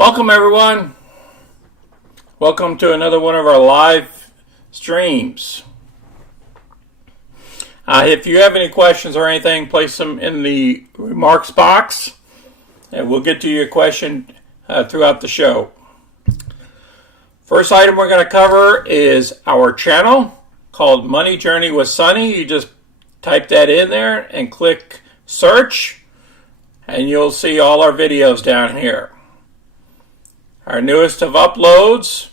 Welcome everyone. Welcome to another one of our live streams. If you have any questions or anything, place them in the remarks box and we'll get to your question throughout the show. First item we're going to cover is our channel called Money Journey with Sonny. You just type that in there and click search and you'll see all our videos down here. Our newest of uploads.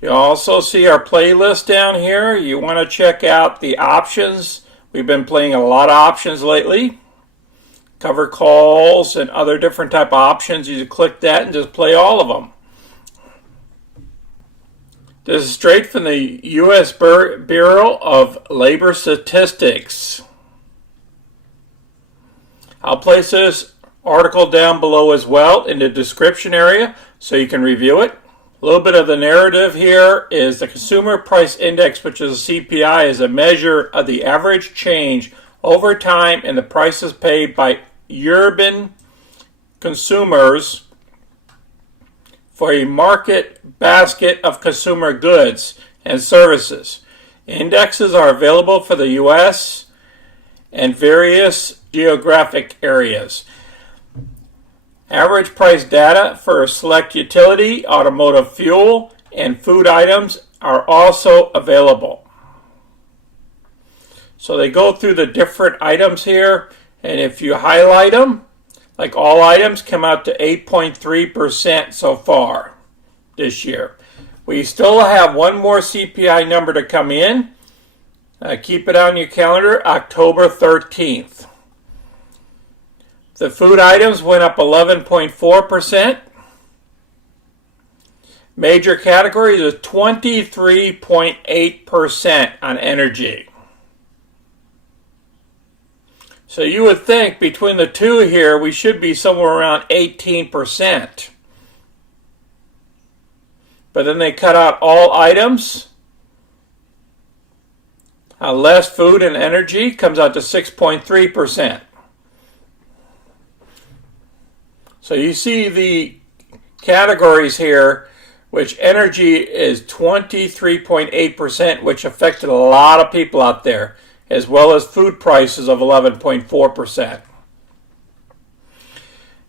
You'll also see our playlist down here. You want to check out the options. We've been playing a lot of options lately. Cover calls and other different type of options. You just click that and just play all of them. This is straight from the U.S. Bureau of Labor Statistics. I'll place this article down below as well in the description area so you can review it. A little bit of the narrative here is the Consumer Price Index, which is a CPI, is a measure of the average change over time in the prices paid by urban consumers for a market basket of consumer goods and services. Indexes are available for the U.S. and various geographic areas. Average price data for select utility, automotive fuel, and food items are also available. So they go through the different items here, and if you highlight them, like all items come out to 8.3% so far this year. We still have one more CPI number to come in. Keep it on your calendar, October 13th. The food items went up 11.4%. Major categories is 23.8% on energy. So you would think between the two here, we should be somewhere around 18%. But then they cut out all items. Less food and energy comes out to 6.3%. So you see the categories here, which energy is 23.8%, which affected a lot of people out there, as well as food prices of 11.4%.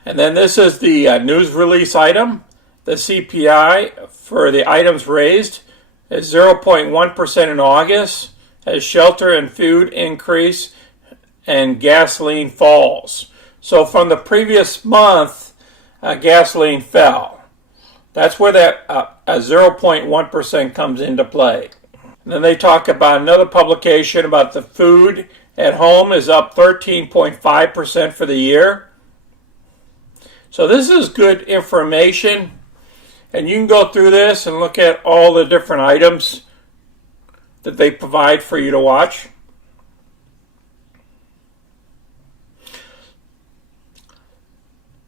And then this is the news release item. The CPI for the items raised is 0.1% in August, as shelter and food increase and gasoline falls. So from the previous month, gasoline fell. That's where that 0.1% comes into play. And then they talk about another publication about the food at home is up 13.5% for the year. So this is good information. And you can go through this and look at all the different items that they provide for you to watch.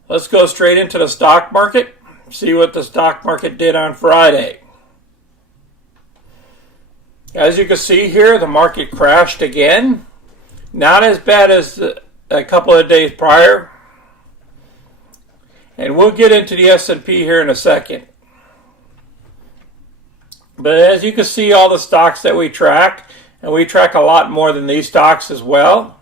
Let's go straight into the stock market, see what the stock market did on Friday. As you can see here, the market crashed again. Not as bad as a couple of days prior. And we'll get into the S&P here in a second. But as you can see, all the stocks that we track, and we track a lot more than these stocks as well.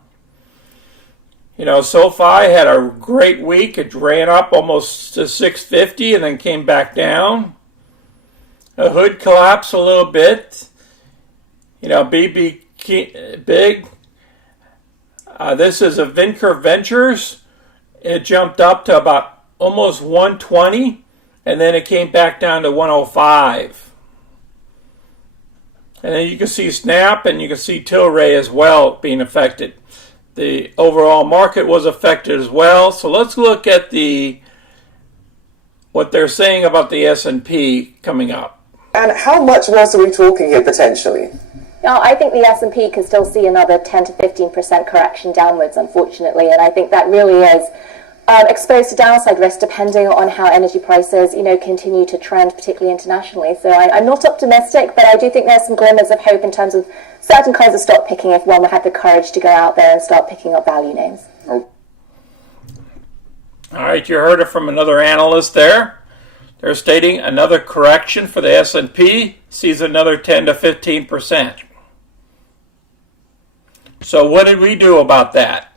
You know, SOFI had a great week. It ran up almost to 650 and then came back down. The hood collapsed a little bit. You know, BBIG. This is a Vinker Ventures. It jumped up to about almost 120 and then it came back down to 105. And then you can see Snap and you can see TLRY as well being affected. The overall market was affected as well. So let's look at what they're saying about the S&P coming up. And how much loss are we talking here potentially? No, I think the S&P can still see another 10 to 15% correction downwards, unfortunately, and I think that really is exposed to downside risk depending on how energy prices, continue to trend, particularly internationally. So I'm not optimistic, but I do think there's some glimmers of hope in terms of certain kinds of stock picking if one had the courage to go out there and start picking up value names. All right, you heard it from another analyst there. They're stating another correction for the S&P sees another 10 to 15%. So what did we do about that?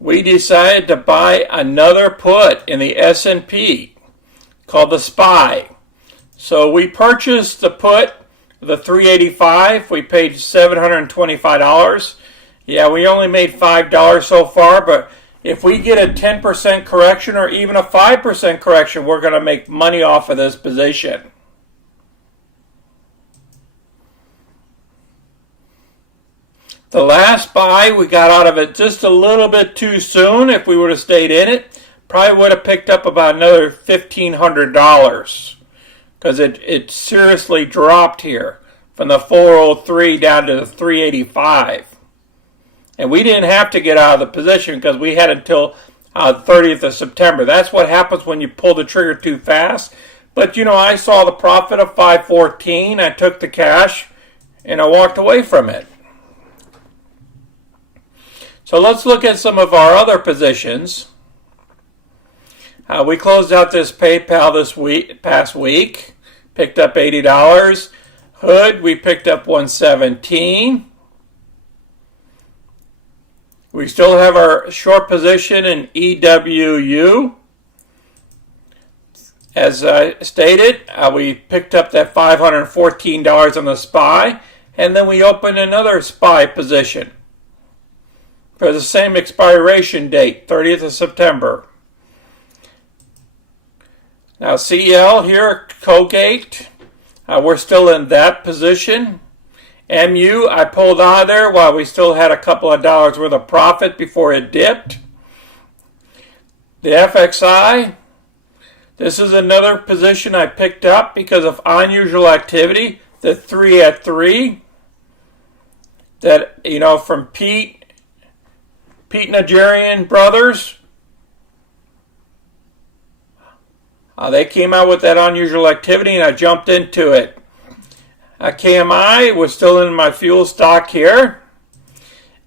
We decided to buy another put in the S&P called the SPY. So we purchased the put, the 385. We paid $725. Yeah, we only made $5 so far, but if we get a 10% correction or even a 5% correction, we're going to make money off of this position. The last buy, we got out of it just a little bit too soon. If we would have stayed in it, probably would have picked up about another $1,500 because it seriously dropped here from the 403 down to the 385. And we didn't have to get out of the position because we had until 30th of September. That's what happens when you pull the trigger too fast. But, you know, I saw the profit of 514. I took the cash and I walked away from it. So let's look at some of our other positions. We closed out this PayPal this past week. Picked up $80. Hood, we picked up 117. We still have our short position in EWU. As I stated, we picked up that $514 on the SPY, and then we opened another SPY position for the same expiration date, 30th of September. Now CL here, Colgate, we're still in that position. MU, I pulled out of there while we still had a couple of dollars worth of profit before it dipped. The FXI, this is another position I picked up because of unusual activity. The 3 at 3, that, you know, from Pete Nigerian Brothers. They came out with that unusual activity and I jumped into it. KMI was still in my fuel stock here.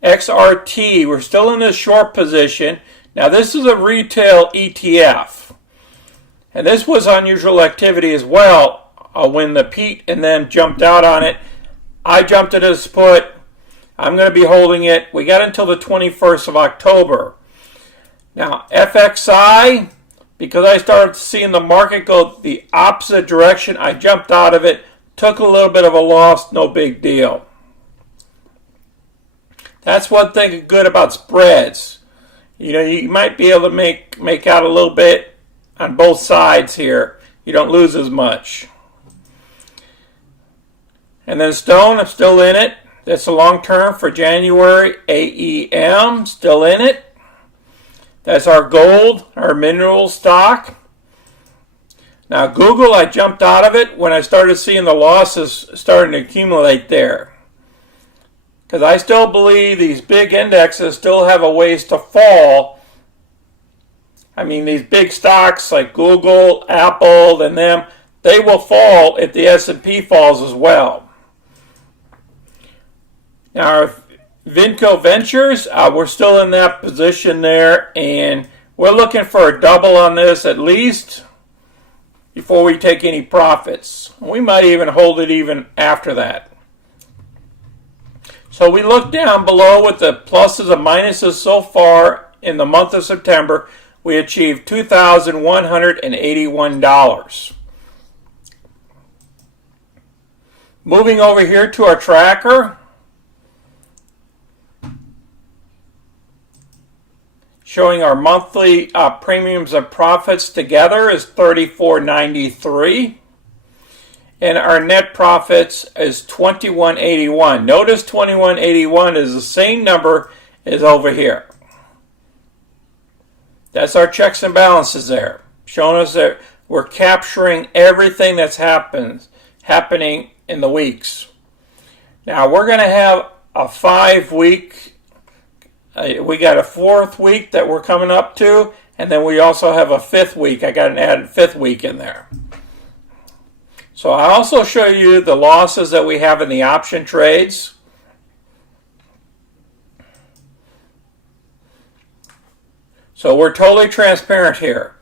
XRT, we're still in this short position. Now this is a retail ETF. And this was unusual activity as well when the Pete and them jumped out on it. I jumped into this put. I'm going to be holding it. We got until the 21st of October. Now FXI, because I started seeing the market go the opposite direction, I jumped out of it. Took a little bit of a loss, no big deal. That's one thing good about spreads. You know, you might be able to make out a little bit on both sides here. You don't lose as much. And then Stone, I'm still in it. That's a long term for January. AEM, still in it. That's our gold, our mineral stock. Now Google, I jumped out of it when I started seeing the losses starting to accumulate there. Because I still believe these big indexes still have a ways to fall. I mean, these big stocks like Google, Apple, and them, they will fall if the S&P falls as well. Now our Vinco Ventures, we're still in that position there, and we're looking for a double on this at least before we take any profits. We might even hold it even after that. So we look down below with the pluses and minuses so far in the month of September. We achieved $2,181. Moving over here to our tracker, showing our monthly premiums and profits together is $34.93. And our net profits is $21.81. Notice $21.81 is the same number as over here. That's our checks and balances there, showing us that we're capturing everything that's happening in the weeks. Now we're going to have a 5-week. We got a 4th week that we're coming up to, and then we also have a 5th week. I got an added 5th week in there. So I also show you the losses that we have in the option trades. So we're totally transparent here.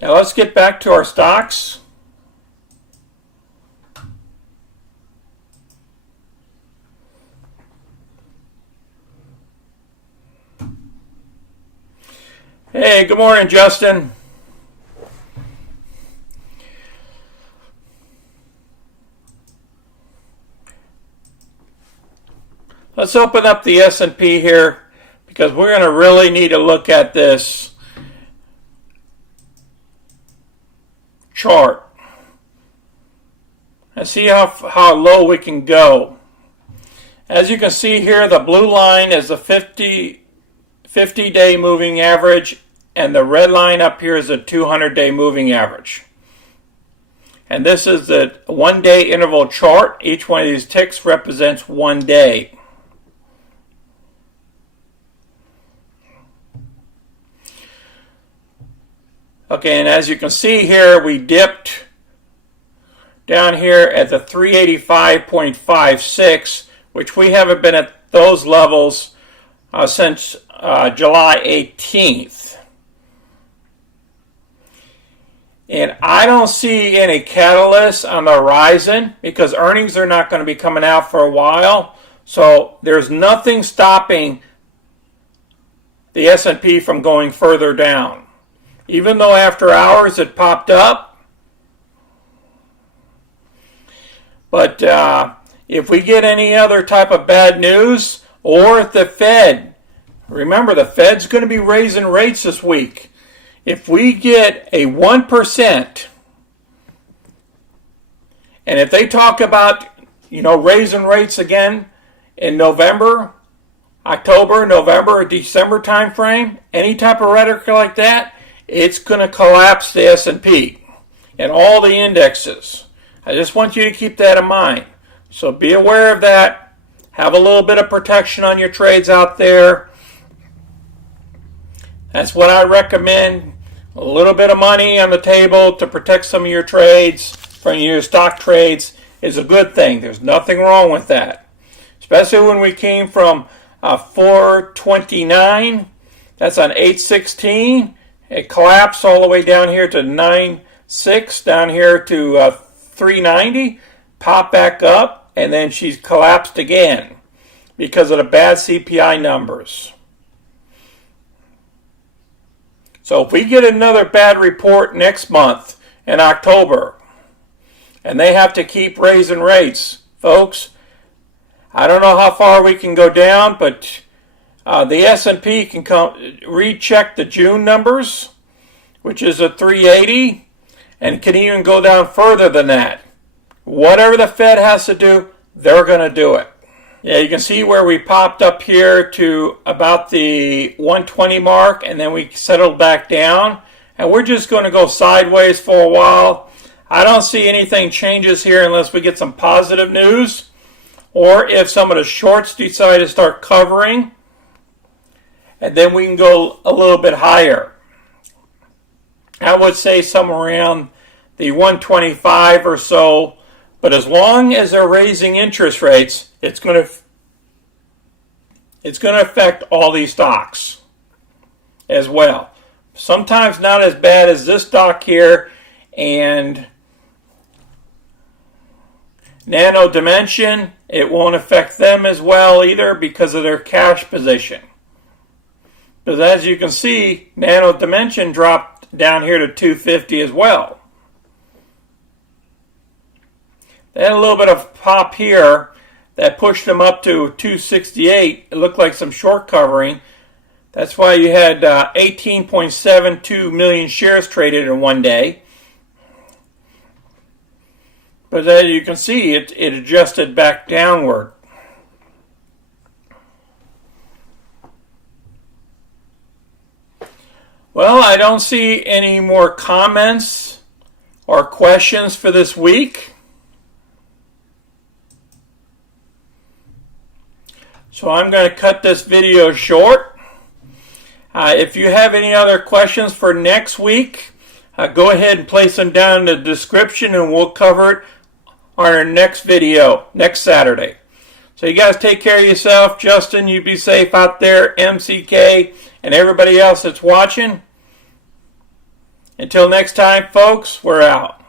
Now let's get back to our stocks. Hey, good morning, Justin. Let's open up the S&P here because we're going to really need to look at this chart and see how low we can go. As you can see here, the blue line is the 50-day moving average, and the red line up here is the 200-day moving average. And this is the 1-day interval chart. Each one of these ticks represents 1 day. Okay, and as you can see here, we dipped down here at the 385.56, which we haven't been at those levels since July 18th. And I don't see any catalysts on the horizon because earnings are not going to be coming out for a while. So there's nothing stopping the S&P from going further down. Even though after hours it popped up. But if we get any other type of bad news, or if the Fed, remember the Fed's going to be raising rates this week. If we get a 1%, and if they talk about, raising rates again in November, October, November, December time frame, any type of rhetoric like that, it's going to collapse the S&P and all the indexes. I just want you to keep that in mind. So be aware of that. Have a little bit of protection on your trades out there. That's what I recommend. A little bit of money on the table to protect some of your trades from your stock trades is a good thing. There's nothing wrong with that. Especially when we came from 429. That's on 816. It collapsed all the way down here to 9.6, down here to 390, popped back up, and then she's collapsed again because of the bad CPI numbers. So if we get another bad report next month in October, and they have to keep raising rates, folks, I don't know how far we can go down, but the S&P can recheck the June numbers, which is a 380, and can even go down further than that. Whatever the Fed has to do, they're going to do it. Yeah, you can see where we popped up here to about the 120 mark, and then we settled back down. And we're just going to go sideways for a while. I don't see anything changes here unless we get some positive news, or if some of the shorts decide to start covering. And then we can go a little bit higher. I would say somewhere around the 125 or so. But as long as they're raising interest rates, it's going to affect all these stocks as well. Sometimes not as bad as this stock here and Nano Dimension. It won't affect them as well either because of their cash position. Because as you can see, Nano Dimension dropped down here to 250 as well. They had a little bit of pop here that pushed them up to 268. It looked like some short covering. That's why you had 18.72 million shares traded in one day. But as you can see, it adjusted back downward. Well, I don't see any more comments or questions for this week. So I'm going to cut this video short. If you have any other questions for next week, go ahead and place them down in the description and we'll cover it on our next video, next Saturday. So you guys take care of yourself. Justin, you be safe out there. MCK and everybody else that's watching. Until next time, folks, we're out.